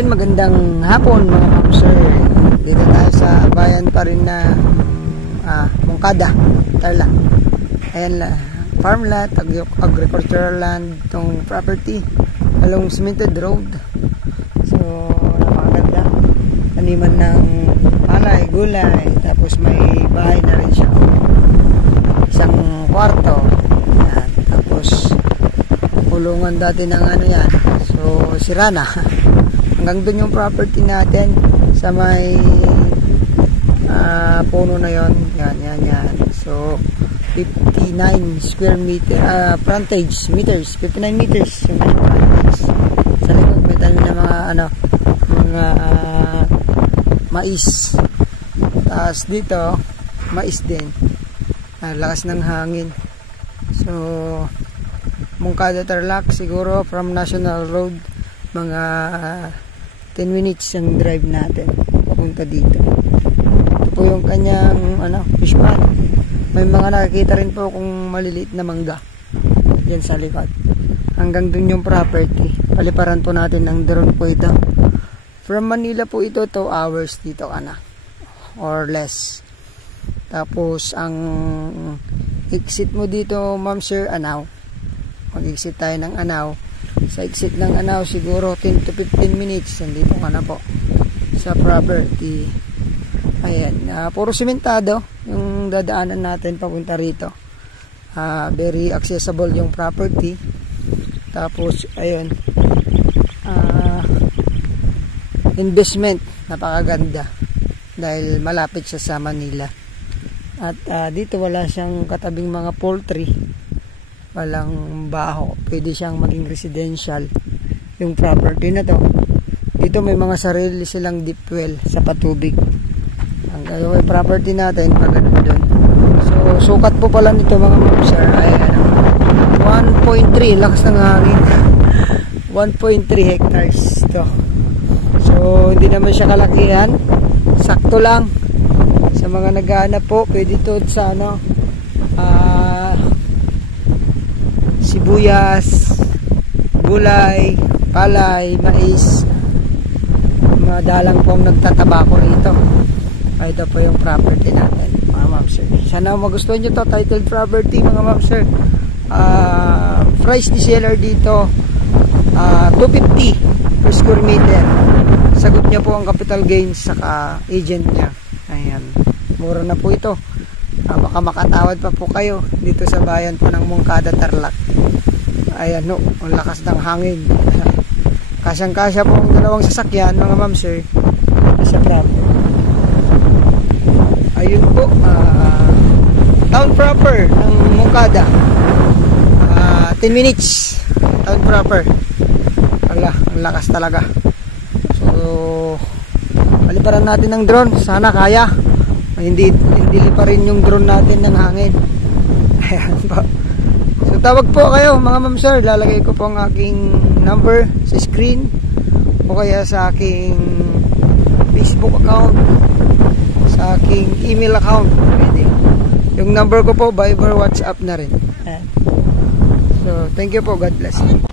Ayun, magandang hapon mga ma'am sir. Dito tayo sa bayan pa rin na Moncada, Tarlac. Ayan, farm lot, agricultural land itong property along cemented road. So napakaganda, taniman ng palay, gulay, tapos may bahay na rin siya, isang kwarto. Ayan, tapos kulungan dati ng ano yan, so sira na. Hanggang dun yung property natin sa may puno na yon. Yan. So 59 square meter frontage meters, 59 meters yung frontage. Sa likod may tanim na mga mais. Tapos dito mais din. Lakas ng hangin. So Moncada, Tarlac, siguro from National Road mga 10 minutes ang drive natin papunta dito. Ito po yung kanyang fish pond. May mga nakikita rin po kung maliliit na mangga dyan sa likod. Hanggang dun yung property. Paliparan po natin ng drone po ito. From Manila po ito 2 hours dito or less. Tapos ang exit mo dito ma'am sir, Anao. Mag-exit tayo ng Anao. Sa exit ng Anao siguro 10 to 15 minutes nandito ka na po sa property. Ayan, puro simentado yung dadaanan natin papunta rito. Very accessible yung property. Tapos ayun, investment, napakaganda dahil malapit siya sa Manila. At dito wala siyang katabing mga poultry, walang baho, pwede siyang maging residential yung property na to. Dito may mga sarili silang deep well sa patubig. Ang gagawin property natin pag ganun doon. So sukat po pala nito mga ma'am sir ay 1.3, lakas ng hangin. 1.3 hectares to. So hindi naman siya kalakihan, sakto lang sa mga naghahanap po. Pwede to sa sibuyas, gulay, palay, mais. Madalang pong nagtatabako rito. Ito po yung property natin mga ma'am sir. Sana magustuhan nyo to, titled property mga ma'am sir. Price ni seller dito 250 per square meter. Sagot niya po ang capital gains saka agent niya. Ayan, mura na po ito. Baka makatawad pa po kayo dito sa bayan po ng Moncada, Tarlac. Ayan no, ang lakas ng hangin. Kasyang-kasya po ang dalawang sasakyan mga ma'am sir sa property. Ayun po, town proper ng Moncada, 10 minutes town proper. Ala, ang lakas talaga. So paliparan natin ng drone, sana kaya. Hindi pa rin yung drone natin ng hangin. Ayan po. So tawag po kayo mga ma'am sir, lalagay ko po ang aking number sa screen o kaya sa aking Facebook account, sa aking email account. Pwede. Yung number ko po Viber, WhatsApp na rin. So thank you po, God bless you.